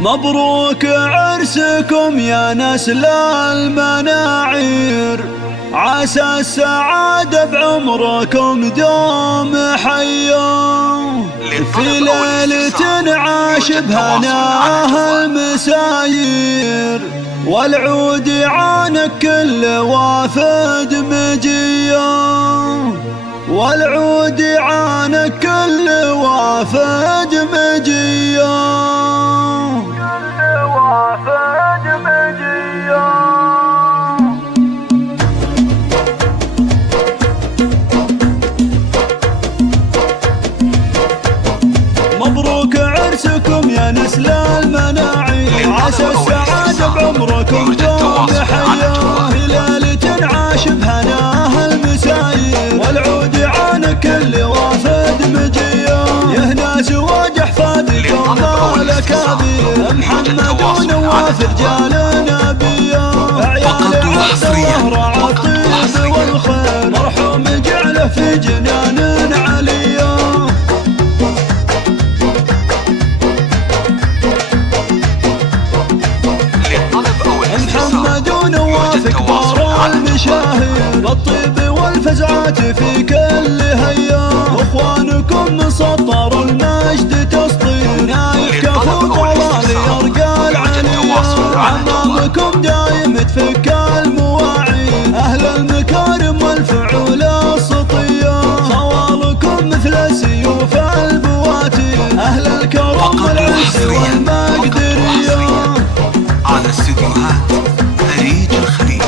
مبروك عرسكم يا نسل المناعير، عسى السعادة بعمركم دوم حيا، في ليلة عاش بهناها المسايير، والعود يعانك كل وافد مجيا، والعود يعانك كل وافد مجيا. مبروك عرسكم يا نسل المناعير، عسى السعادة بعمركم دوم حيا، في ليلة عاش بهناها المسايير، والعود يعانك كل وافد مجيا، يهنى زواج احفادكم بالاكابير، محمد ونواف رجال نبيا، عيال عبد الله رعى الطيب والخير، مرحوم جعله في جنان عليا. محمد ونواف كبار المشاهير، بالطيب والفزعات في كل هيا، واخوانكم مسطر المجد تسطير، نايف كفو طلال يرقى العليا، عمامكم دايم تفك المواعيد، اهل المكارم والفعول السطية، خوالكم مثل السيوف البواتين، اهل الكرم والعز والمقدرية. على استديوهات فريج الخليل.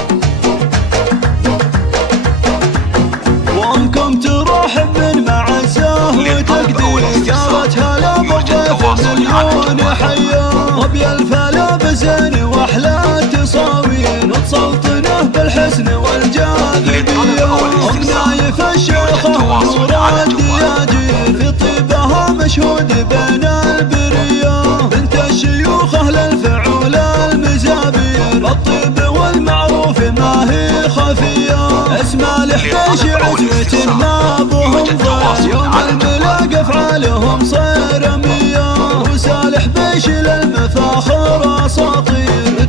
وامكم ترحب من معزه وتقدير، قالت هلا بالضيف مليون حيا، ظبي الفلا بزين واحلى التصاوير، نتسلطنه بالحسن والجاذبيه، ام نايف الشيخه ونور الدياجير، في طيبها مشهود بين البريه، بنت الشيوخ اهل الفعول المزابير، الطيب والمعروف ما هي خفيه، اسماء الحبيش عزوة ما بهم ضيع، يوم الملاق افعالهم صير مية، وسالح بيش للمفاخر اساطير،